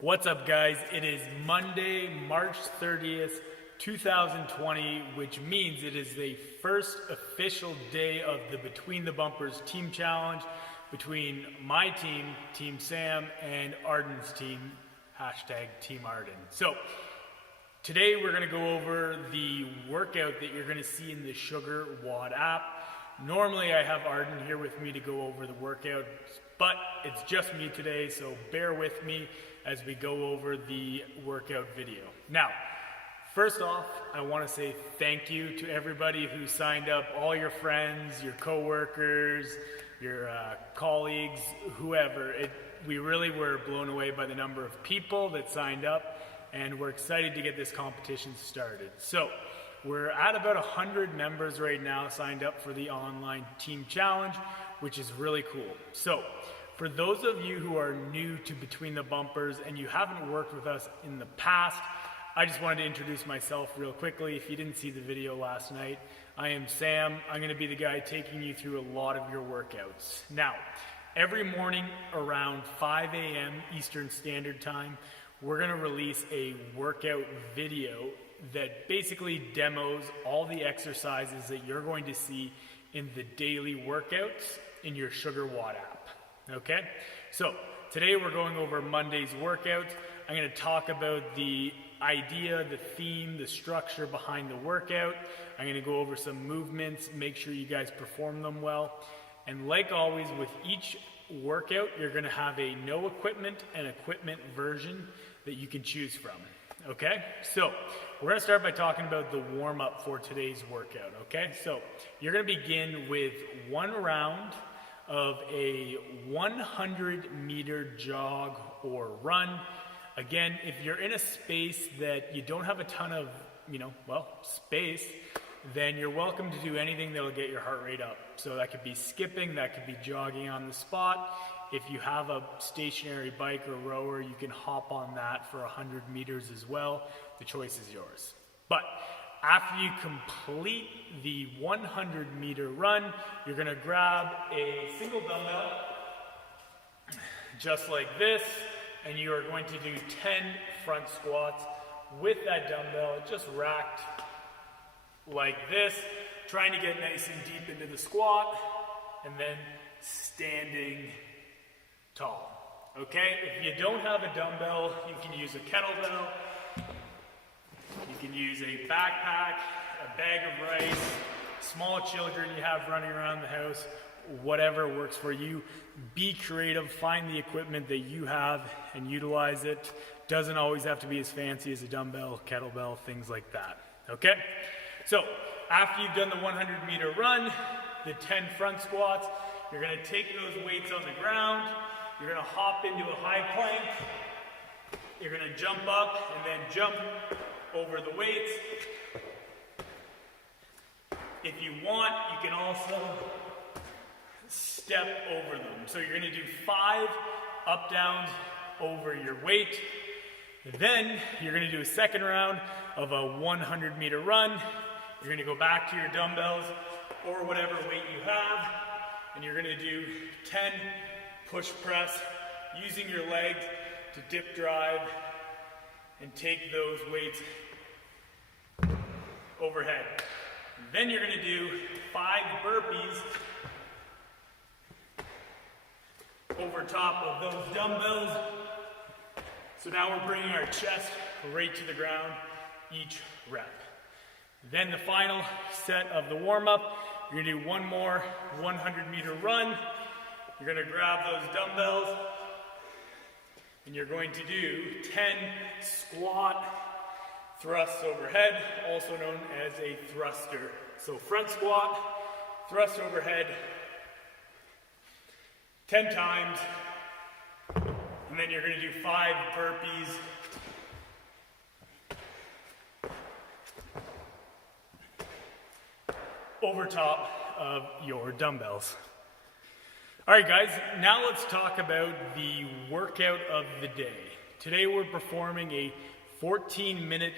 What's up, guys? It is Monday, March 30th, 2020, which means it is the first official day of the Between the Bumpers Team Challenge between my team, Team Sam, and Arden's team, hashtag Team Arden. So, today we're going to go over the workout that you're going to see in the Sugar WOD app. Normally I have Arden here with me to go over the workout, but it's just me today, so bear with me as we go over the workout video. Now, first off, I want to say thank you to everybody who signed up, all your friends, your coworkers, your colleagues, whoever. We really were blown away by the number of people that signed up, and we're excited to get this competition started. So, we're at about 100 members right now signed up for the online team challenge, which is really cool. So, for those of you who are new to Between the Bumpers and you haven't worked with us in the past, I just wanted to introduce myself real quickly. If you didn't see the video last night, I am Sam. I'm going to be the guy taking you through a lot of your workouts. Now, every morning around 5 a.m. Eastern Standard Time, we're going to release a workout video that basically demos all the exercises that you're going to see in the daily workouts in your Sugar WOD app. Okay, so today we're going over Monday's workouts. I'm going to talk about the idea, the theme, the structure behind the workout. I'm going to go over some movements, make sure you guys perform them well. And like always, with each workout, you're going to have a no equipment and equipment version that you can choose from. Okay, so we're going to start by talking about the warm-up for today's workout. Okay, so you're going to begin with one round of a 100-meter jog or run. Again, if you're in a space that you don't have a ton of, space, then you're welcome to do anything that'll get your heart rate up. So that could be skipping, that could be jogging on the spot. If you have a stationary bike or rower, you can hop on that for 100 meters as well. The choice is yours. But after you complete the 100-meter run, you're going to grab a single dumbbell, just like this, and you are going to do 10 front squats with that dumbbell, just racked like this, trying to get nice and deep into the squat, and then standing tall. Okay, if you don't have a dumbbell, you can use a kettlebell. You can use a backpack, a bag of rice, small children you have running around the house, whatever works for you. Be creative, find the equipment that you have and utilize it. Doesn't always have to be as fancy as a dumbbell, kettlebell, things like that. Okay? So, after you've done the 100-meter run, the 10 front squats, you're going to take those weights on the ground, you're going to hop into a high plank, you're going to jump up and then jump over the weights. If you want, you can also step over them. So you're going to do 5 up downs over your weight. Then you're going to do a second round of a 100-meter run. You're going to go back to your dumbbells or whatever weight you have, and you're going to do 10 push press using your legs to dip drive and take those weights overhead. Then you're going to do 5 burpees over top of those dumbbells. So now we're bringing our chest right to the ground each rep. Then the final set of the warm-up, you're going to do one more 100-meter run. You're going to grab those dumbbells and you're going to do 10 squat thrusts overhead, also known as a thruster. So front squat, thrust overhead, 10 times, and then you're going to do 5 burpees. Over top of your dumbbells. All right, guys, now let's talk about the workout of the day. Today we're performing a 14-minute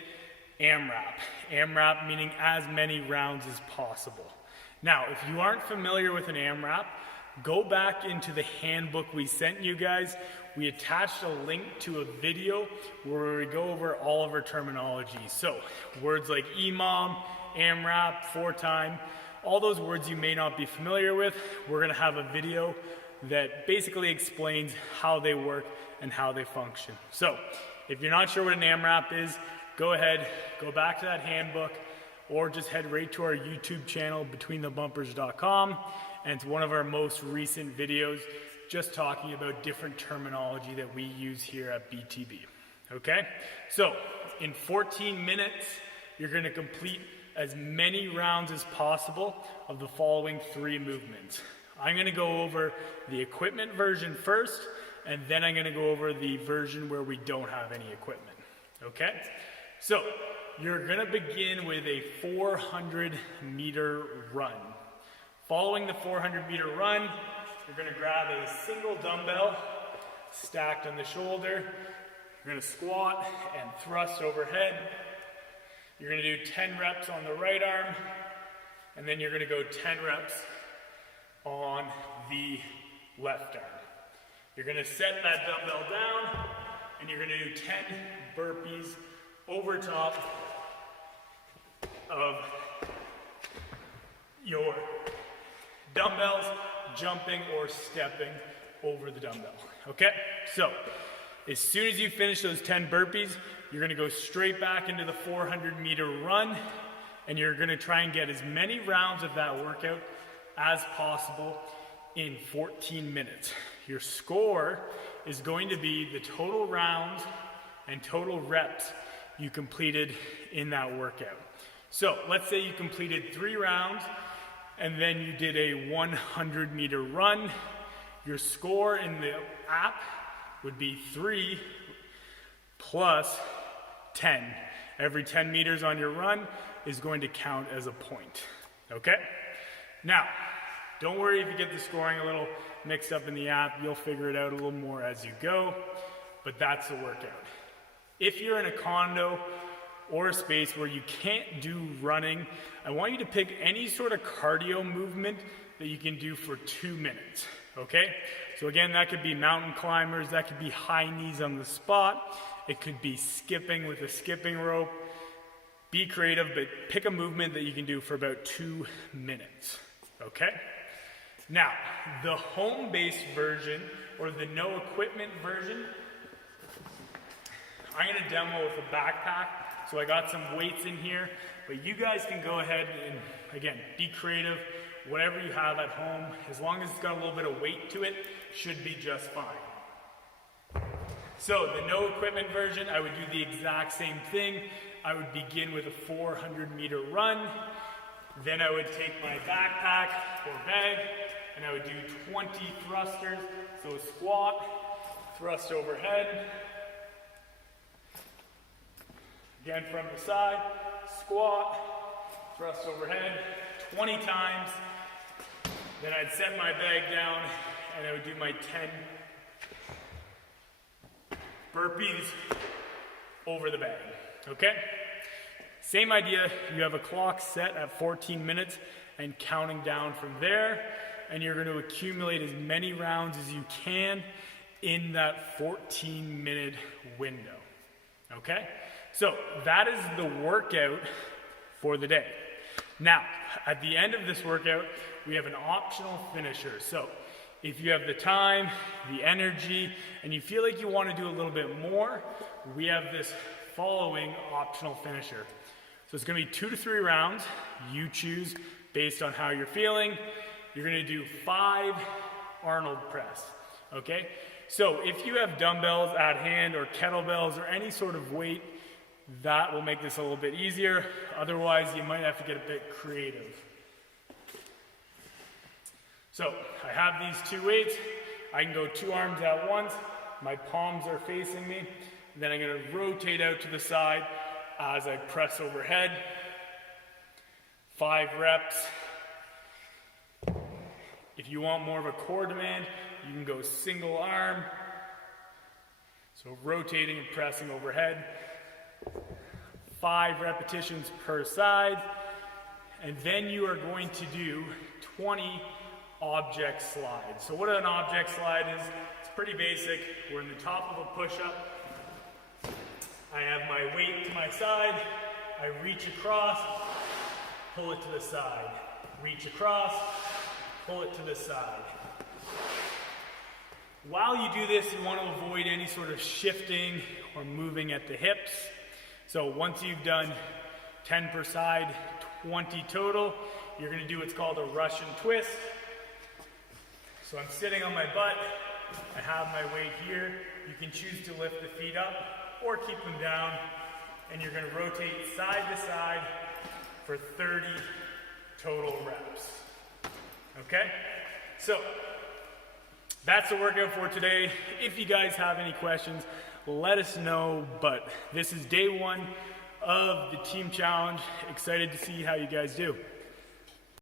AMRAP. AMRAP meaning as many rounds as possible. Now, if you aren't familiar with an AMRAP, go back into the handbook we sent you guys. We attached a link to a video where we go over all of our terminology. So words like EMOM, AMRAP, 4-time, all those words you may not be familiar with, we're gonna have a video that basically explains how they work and how they function. So if you're not sure what an AMRAP is, go ahead, go back to that handbook, or just head right to our YouTube channel, BetweenTheBumpers.com, and it's one of our most recent videos just talking about different terminology that we use here at BTB, okay? So in 14 minutes, you're gonna complete as many rounds as possible of the following 3 movements. I'm gonna go over the equipment version first, and then I'm gonna go over the version where we don't have any equipment, okay? So you're gonna begin with a 400-meter run. Following the 400-meter run, you're gonna grab a single dumbbell stacked on the shoulder. You're gonna squat and thrust overhead. You're gonna do 10 reps on the right arm, and then you're gonna go 10 reps on the left arm. You're gonna set that dumbbell down, and you're gonna do 10 burpees over top of your dumbbells, jumping or stepping over the dumbbell, okay? So, as soon as you finish those 10 burpees, you're gonna go straight back into the 400-meter run, and you're gonna try and get as many rounds of that workout as possible in 14 minutes. Your score is going to be the total rounds and total reps you completed in that workout. So let's say you completed 3 rounds and then you did a 100-meter run. Your score in the app would be 3 plus 10. Every 10 meters on your run is going to count as a point, okay? Now, don't worry if you get the scoring a little mixed up in the app. You'll figure it out a little more as you go, but that's the workout. If you're in a condo or a space where you can't do running, I want you to pick any sort of cardio movement that you can do for 2 minutes, okay? So again, that could be mountain climbers, that could be high knees on the spot, it could be skipping with a skipping rope. Be creative, but pick a movement that you can do for about 2 minutes, okay? Now, the home-based version, or the no equipment version, I'm gonna demo with a backpack. So I got some weights in here, but you guys can go ahead and, again, be creative. Whatever you have at home, as long as it's got a little bit of weight to it, should be just fine. So the no equipment version, I would do the exact same thing. I would begin with a 400-meter run. Then I would take my backpack or bag, and I would do 20 thrusters. So a squat, thrust overhead. Again from the side, squat, thrust overhead, 20 times. Then I'd set my bag down and I would do my 10 burpees over the bag, okay? Same idea, you have a clock set at 14 minutes and counting down from there, and you're gonna accumulate as many rounds as you can in that 14-minute window, okay? So that is the workout for the day. Now, at the end of this workout, we have an optional finisher. So if you have the time, the energy, and you feel like you want to do a little bit more, we have this following optional finisher. So it's going to be 2 to 3 rounds. You choose based on how you're feeling. You're going to do 5 Arnold press, okay? So if you have dumbbells at hand or kettlebells or any sort of weight, that will make this a little bit easier. Otherwise, you might have to get a bit creative. So I have these 2 weights. I can go 2 arms at once. My palms are facing me. Then I'm going to rotate out to the side as I press overhead. 5 reps. If you want more of a core demand, you can go single arm. So rotating and pressing overhead. 5 repetitions per side, and then you are going to do 20 object slide. So what an object slide is, it's pretty basic. We're in the top of a push-up. I have my weight to my side. I reach across, pull it to the side. Reach across, pull it to the side. While you do this, you want to avoid any sort of shifting or moving at the hips. So once you've done 10 per side, 20 total, you're going to do what's called a Russian twist. So I'm sitting on my butt, I have my weight here. You can choose to lift the feet up or keep them down, and you're going to rotate side to side for 30 total reps. Okay? So that's the workout for today. If you guys have any questions, let us know. But this is day one of the team challenge. Excited to see how you guys do.